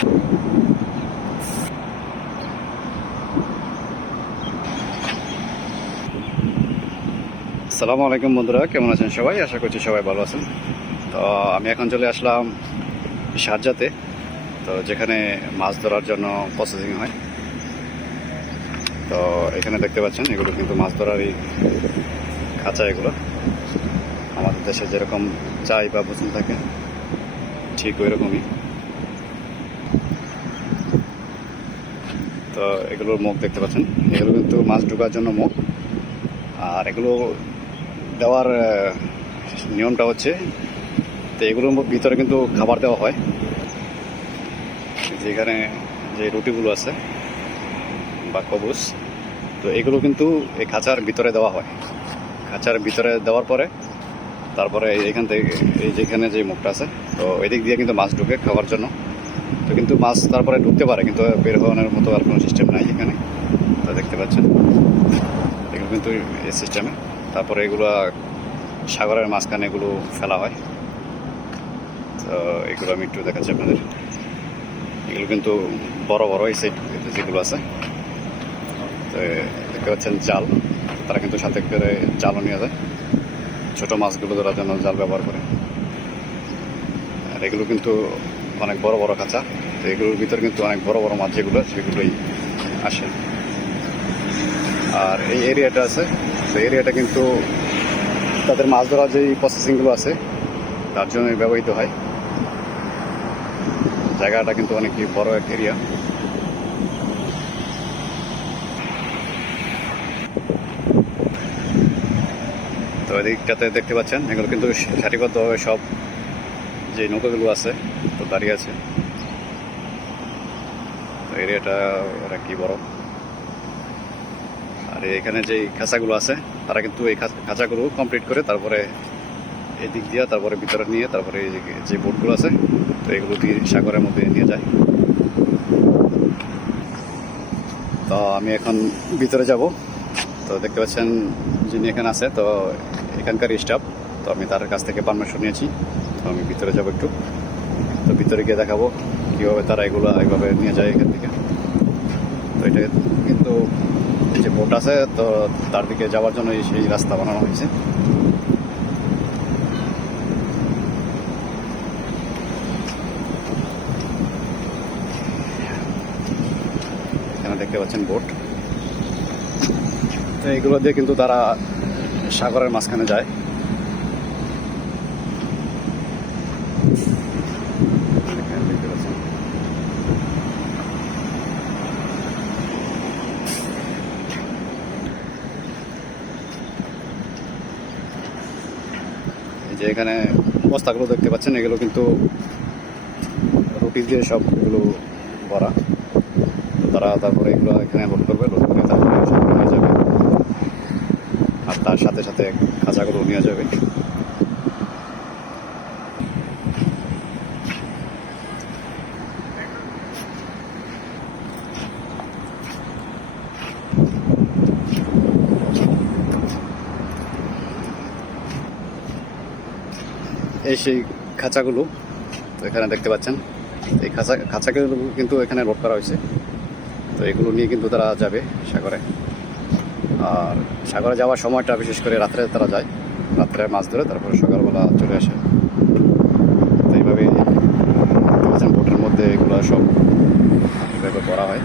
আসসালামু আলাইকুম বন্ধুরা, কেমন আছেন সবাই? আশা করছি সবাই ভালো আছেন। তো আমি এখন চলে আসলাম শারজাতে, তো যেখানে মাছ ধরার জন্য প্রসেসিং হয়। তো এখানে দেখতে পাচ্ছেন এগুলো কিন্তু মাছ ধরারই খাঁচা। এগুলো আমাদের দেশে যেরকম চাই বা বুঝুন থাকে ঠিক ওই রকমই। তো এগুলোর মুখ দেখতে পাচ্ছেন, এগুলো কিন্তু মাছ ঢোকার জন্য মুখ। আর এগুলো দেওয়ার নিয়মটা হচ্ছে, তো এগুলোর ভিতরে কিন্তু খাবার দেওয়া হয়। যেখানে যে রুটিগুলো আছে বা কবুজ, তো এগুলো কিন্তু এই খাঁচার ভিতরে দেওয়া হয়। খাঁচার ভিতরে দেওয়ার পরে তারপরে এখান থেকে এই যেখানে যে মুখটা আছে, তো এদিক দিয়ে কিন্তু মাছ ঢুকে খাওয়ার জন্য। তো কিন্তু মাছ তারপরে ঢুকতে পারে, কিন্তু বের হওয়ানোর মতো আর কোনো সিস্টেম নাই এখানে। তো দেখতে পাচ্ছেন এগুলো কিন্তু এই সিস্টেমে। তারপরে এগুলো সাগরের মাঝখানে এগুলো ফেলা হয়। তো এগুলো আমি একটু দেখাচ্ছি আপনাদের। এগুলো কিন্তু বড় বড় এই সাইড যেগুলো আছে, তো দেখতে পাচ্ছেন জাল। তারা কিন্তু সাথে করে জালও নিয়ে যায়, ছোটো মাছগুলো ধরার জন্য জাল ব্যবহার করে। আর এগুলো কিন্তু অনেক বড় বড় খাঁচা। তো এগুলোর ভিতরে কিন্তু অনেক বড় বড় মাছ যেগুলো সেগুলোই আসে। আর এই এরিয়াটা আছে, তো এরিয়াটা কিন্তু তাদের মাছ ধরার যেই প্রসেসিংগুলো আছে তার জন্যই ব্যবহৃত হয়। জায়গাটা কিন্তু অনেক বড় এক এরিয়া। তো এদিকটাতে দেখতে পাচ্ছেন এগুলো কিন্তু সারিবদ্ধভাবে সব যে নৌকাগুলো আছে তো দাঁড়িয়ে আছে। তো এরিয়াটা কি বড়। আর এখানে যে খাঁচাগুলো আছে তারা কিন্তু এই খাঁচাগুলো কমপ্লিট করে তারপরে এই দিক দিয়ে তারপরে ভিতরে নিয়ে তারপরে যে বোটগুলো আছে তো এগুলো দিয়ে সাগরের মধ্যে নিয়ে যায়। তো আমি এখন ভিতরে যাব। তো দেখতে পাচ্ছেন যিনি এখানে আছে, তো এখানকার স্টাফ। তো আমি তার কাছ থেকে পারমিশন নিয়েছি। তো আমি ভিতরে যাব একটু। তো ভিতরে গিয়ে দেখাবো কীভাবে তারা এগুলো এইভাবে নিয়ে যায় এখান থেকে। তো এটা কিন্তু যে বোট আছে তো তার দিকে যাওয়ার জন্য সেই রাস্তা বানানো হয়েছে। এখানে দেখতে পাচ্ছেন বোট। তো এগুলো দিয়ে কিন্তু তারা সাগরের মাঝখানে যায়। দেখতে পাচ্ছেন এই যে এখানে বস্তাগুলো দেখতে পাচ্ছেন, এগুলো কিন্তু রুটি দিয়ে সব এগুলো ভরা। তো তারা তারপরে এগুলো এখানে লোড করবে, লোড করে তারপরে নিয়ে যাবে। আর তার সাথে সাথে খাঁচাগুলো নিয়ে যাবে। এই সেই খাঁচাগুলো তো এখানে দেখতে পাচ্ছেন। এই খাঁচাগুলো কিন্তু এখানে লোড করা হয়েছে। তো এগুলো নিয়ে কিন্তু তারা যাবে সাগরে। আর সাগরে যাওয়ার সময়টা বিশেষ করে রাত্রে তারা যায়, রাত্রে মাছ ধরে তারপরে সকালবেলা চলে আসে। তো এইভাবে বোটের মধ্যে এগুলো সব এভাবে করা হয়।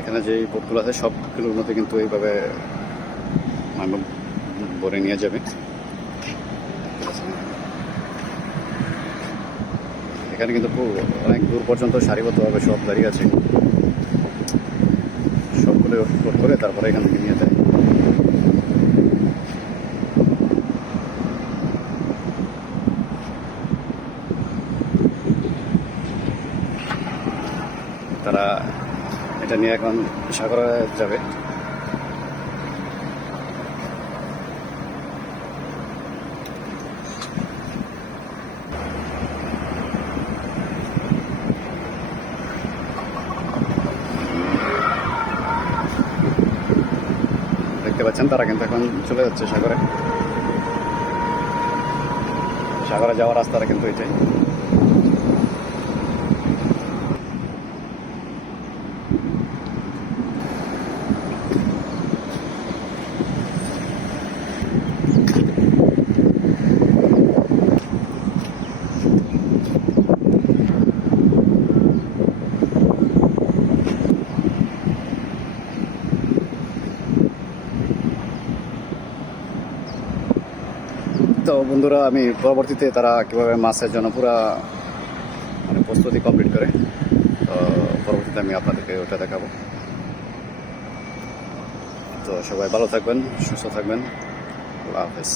এখানে যে বোটগুলো আছে সবগুলোর মধ্যে কিন্তু এইভাবে ভরে নিয়ে যাবে। এখানে কিন্তু অনেক দূর পর্যন্ত সারিবদ্ধভাবে সব দাঁড়িয়ে আছে। সবগুলো লোড করে তারপরে এখান থেকে নিয়ে যায়। তারা এটা নিয়ে এখন সাগরে যাবে। দেখতে পাচ্ছেন তারা কিন্তু এখন চলে যাচ্ছে সাগরে। সাগরে যাওয়ার রাস্তাটা কিন্তু এটাই। তো বন্ধুরা, আমি পরবর্তীতে তারা কীভাবে মাছের জন্য পুরা মানে প্রস্তুতি কমপ্লিট করে, তো পরবর্তীতে আমি আপনাদেরকে ওটা দেখাবো। তো সবাই ভালো থাকবেন, সুস্থ থাকবেন, আল্লাহ হাফেজ।